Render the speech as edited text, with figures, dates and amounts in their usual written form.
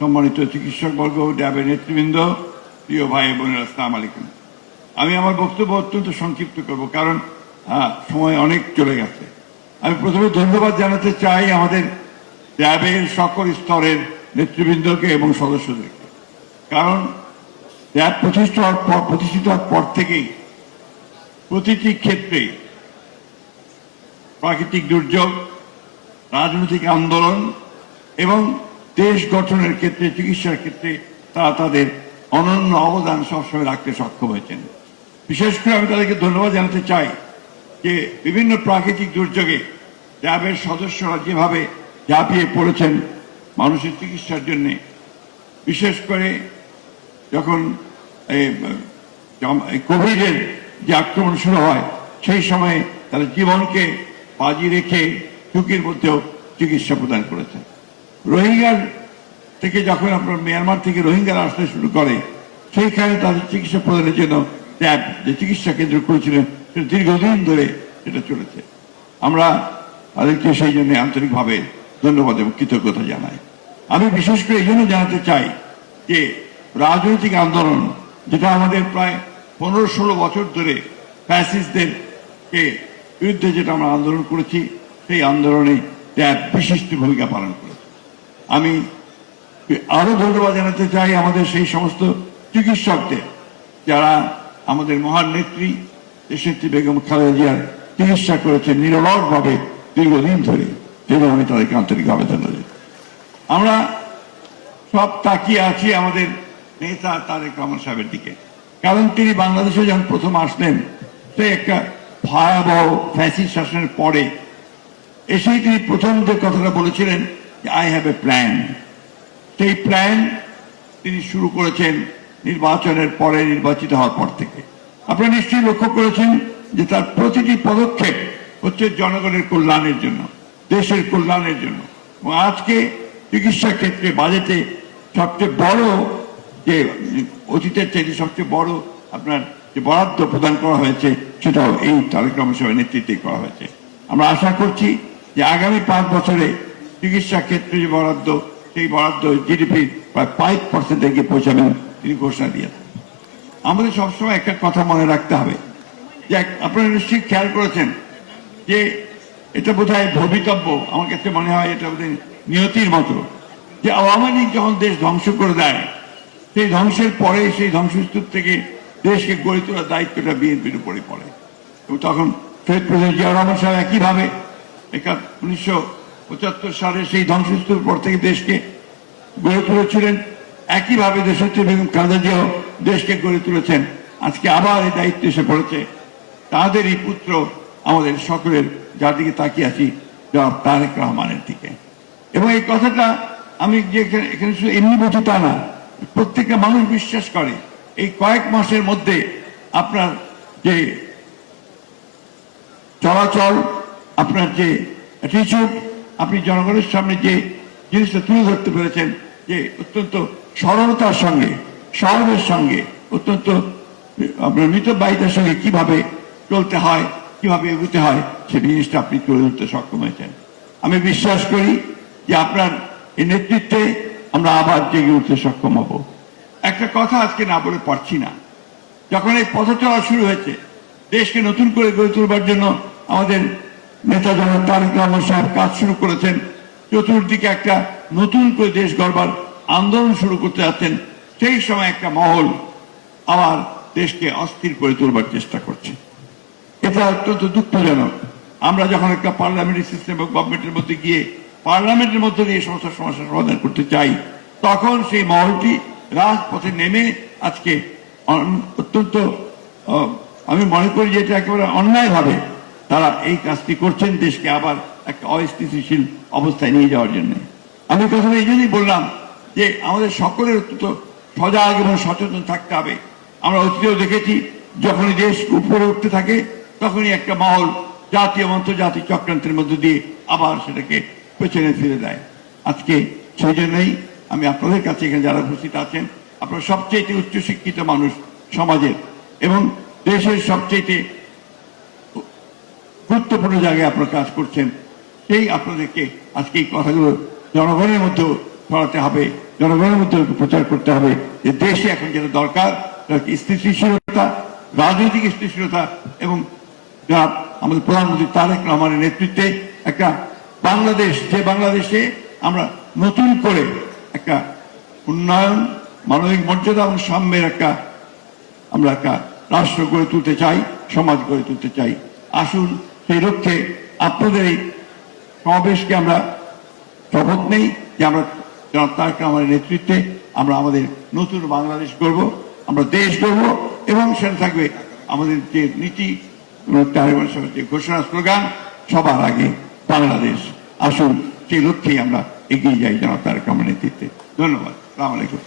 সম্মানিত চিকিৎসকবর্গ, ড্যাবের নেতৃবৃন্দ, প্রিয় ভাই বোনেরা, আসসালামু আলাইকুম। আমি আমার বক্তব্য অত্যন্ত সংক্ষিপ্ত করব, কারণ সময় অনেক চলে গেছে। আমি প্রথমে ধন্যবাদ জানাতে চাই আমাদের ড্যাবের সকল স্তরের নেতৃবৃন্দকে এবং সদস্যদেরকে, কারণ ড্যাব প্রতিষ্ঠিত হওয়ার পর থেকেই প্রতিটি ক্ষেত্রে প্রাকৃতিক দুর্যোগ, রাজনৈতিক আন্দোলন এবং দেশ গঠনের ক্ষেত্রে, চিকিৎসার ক্ষেত্রে তারা তাদের অনন্য অবদান সবসময় রাখতে সক্ষম হয়েছেন। বিশেষ করে আমি তাদেরকে ধন্যবাদ জানাতে চাই যে বিভিন্ন প্রাকৃতিক দুর্যোগে ড্যাবের সদস্যরা যেভাবে ঝাঁপিয়ে পড়েছেন মানুষের চিকিৎসার জন্য। বিশেষ করে যখন কোভিডের যে আক্রমণ শুরু হয়, সেই সময়ে তারা জীবনকে বাজি রেখে ঝুঁকির মধ্যেও চিকিৎসা প্রদান করেছেন। রোহিঙ্গার থেকে যখন আপনার মিয়ানমার থেকে রোহিঙ্গারা আসতে শুরু করে, সেইখানে তাদের চিকিৎসা প্রদানের জন্য ড্যাব যে চিকিৎসা কেন্দ্র করেছিলেন সেটা দীর্ঘদিন ধরে এটা চলেছে। আমরা তাদেরকে সেই জন্য আন্তরিকভাবে ধন্যবাদ এবং কৃতজ্ঞতা জানাই। আমি বিশেষ করে এই জন্য জানাতে চাই যে রাজনৈতিক আন্দোলন, যেটা আমাদের প্রায় 15-16 বছর ধরে ফ্যাসিস্টদের বিরুদ্ধে যেটা আমরা আন্দোলন করেছি, সেই আন্দোলনে ড্যাব বিশিষ্ট ভূমিকা পালন করেছে। আমি আরো ধন্যবাদ জানাতে চাই আমাদের সেই সমস্ত চিকিৎসকদের যারা আমাদের মহান নেত্রী দেশনেত্রী বেগম খালেদা জিয়ার চিকিৎসা করেছেন নিরলসভাবে দীর্ঘদিন ধরে, এবং আমি তাদেরকে আন্তরিকভাবে ধন্যবাদ। আমরা সব তাকিয়ে আছি আমাদের নেতা তারেক রহমান সাহেবের দিকে, কারণ তিনি বাংলাদেশে যখন প্রথম আসলেন, সেই একটা ভয়াবহ ফ্যাসিস্ট শাসনের পরে এসেই তিনি প্রথম যে কথাটা বলেছিলেন যে আই হ্যাভ এ প্ল্যান। সেই প্ল্যান তিনি শুরু করেছেন নির্বাচনের পরে, নির্বাচিত হওয়ার পর থেকে। আপনারা নিশ্চয়ই লক্ষ্য করেছেন যে তার প্রতিটি পদক্ষেপ হচ্ছে জনগণের কল্যাণের জন্য, দেশের কল্যাণের জন্য। এবং আজকে চিকিৎসা ক্ষেত্রে বাজেটে সবচেয়ে বড় যে অতীতের চাইতে সবচেয়ে বড় আপনার যে বরাদ্দ প্রদান করা হয়েছে, সেটাও এই তারেক রহমান সাহেবের নেতৃত্বে করা হয়েছে। আমরা আশা করছি যে আগামী 5 বছরে চিকিৎসা ক্ষেত্রে যে বরাদ্দ, সেই বরাদ্দ জিডিপির প্রায় 5% গিয়ে পৌঁছাবেন তিনি ঘোষণা দিয়েছেন। আমাদের সবসময় একটা কথা মনে রাখতে হবে যে আপনারা নিশ্চয়ই খেয়াল করেছেন যে এটা বোধহয় ভবিতব্য, আমার কাছে মনে হয় এটা বোধহয় নিয়তির মতো, যে আওয়ামী লীগ যখন দেশ ধ্বংস করে দেয়, সেই ধ্বংসের পরে সেই ধ্বংসস্তূপ থেকে দেশকে গড়ে তোলার দায়িত্বটা বিএনপির উপরে পড়ে। এবং তখন শহীদ প্রেসিডেন্ট জিয়াউর রহমান সাহেব একইভাবে 1975 সালে সেই ধ্বংসস্তূপের পর থেকে দেশকে গড়ে তুলেছিলেন। একইভাবে দেশনেত্রী বেগম খালেদা জিয়াও দেশকে গড়ে তুলেছেন। আজকে আবার এই দায়িত্ব এসে পড়েছে তাদেরই পুত্র, আমাদের সকলের, যার দিকে তাকিয়ে আছি, জনাব তারেক রহমানের দিকে। এবং এই কথাটা আমি যে এখানে শুধু এমনি বলছি তা না, প্রত্যেকটা মানুষ বিশ্বাস করে এই কয়েক মাসের মধ্যে আপনার যে চলাচল, আপনার যে অ্যাটিটিউড, আপনি জনগণের সামনে যে জিনিসটা তুলে ধরতে পেরেছেন, যে অত্যন্ত সরলতার সঙ্গে, সহজের সঙ্গে, অত্যন্ত আপনার মিতব্যয়িতার সঙ্গে কিভাবে চলতে হয়, কিভাবে এগোতে হয়, সেই জিনিসটা আপনি তুলে ধরতে সক্ষম হয়েছেন। আমি বিশ্বাস করি যে আপনার এই নেতৃত্বে আমরা আবার জেগে উঠতে সক্ষম হব। একটা কথা আজকে না বলে পারছি না, যখন এই পথ চলা শুরু হয়েছে, দেশকে নতুন করে গড়ে তুলবার জন্য আমাদের নেতা জনাব তারেক রহমান সাহেব কাজ শুরু করেছেন। চতুর্দিকে একটা নতুন করে দেশ গড়বার আন্দোলন শুরু করতে যাচ্ছেন। সেই সময় একটা মহল আবার দেশকে অস্থির করে তুলবার চেষ্টা করছে। এটা অত্যন্ত দুঃখজনক। আমরা যখন একটা পার্লামেন্টারি সিস্টেম এবং গভর্নমেন্টের মধ্যে গিয়ে পার্লামেন্টের মধ্যে দিয়ে সমস্ত সমস্যার সমাধান করতে চাই, তখন সেই মহলটি রাজপথে নেমে আজকে অত্যন্ত, আমি মনে করি যে এটা একেবারে অন্যায়ভাবে তারা এই কাজটি করছেন, দেশকে আবার একটা অস্থিতিশীল অবস্থায় নিয়ে যাওয়ার জন্য। আমি কথাটা এই জন্যই বললাম যে আমাদের সকলের অত্যন্ত সজাগ এবং সচেতন থাকতে হবে। আমরা অতীতেও দেখেছি, যখনই দেশ উপরে উঠতে থাকে, তখনই একটা মহল জাতীয় আন্তর্জাতিক চক্রান্তের মধ্যে দিয়ে আবার সেটাকে পেছনে ফিরে দেয়। আজকে সেই জন্যই আমি আপনাদের কাছে, এখানে যারা উপস্থিত আছেন, আপনারা সবচেয়ে উচ্চশিক্ষিত মানুষ সমাজের এবং দেশের সবচেয়ে গুরুত্বপূর্ণ জায়গায় আপনারা কাজ করছেন, সেই আপনাদেরকে আজকে এই কথাগুলো জনগণের মধ্যে ছড়াতে হবে জনগণের মধ্যে প্রচার করতে হবে যে দেশে এখন যেটা দরকার স্থিতিশীলতা, রাজনৈতিক স্থিতিশীলতা এবং যারা আমাদের প্রধানমন্ত্রী তারেক রহমানের নেতৃত্বে একটা বাংলাদেশ, যে বাংলাদেশে আমরা নতুন করে একটা উন্নয়ন, মানবিক মর্যাদা এবং সাম্যের আমরা একটা রাষ্ট্র গড়ে তুলতে চাই, সমাজ গড়ে তুলতে চাই। আসুন সেই লক্ষ্যে আপনাদের এই সমাবেশকে আমরা শপথ নেই যে আমরা জনাব তারেক রহমানের নেতৃত্বে আমরা আমাদের নতুন বাংলাদেশ গড়ব, আমরা দেশ গড়ব এবং সেটা থাকবে আমাদের যে নীতি যে ঘোষণা স্লোগান সবার আগে বাংলাদেশ। আসুন সেই লক্ষ্যেই আমরা এগিয়ে যাই জনাব তারেক রহমানের নেতৃত্বে। ধন্যবাদ। আসসালামু আলাইকুম।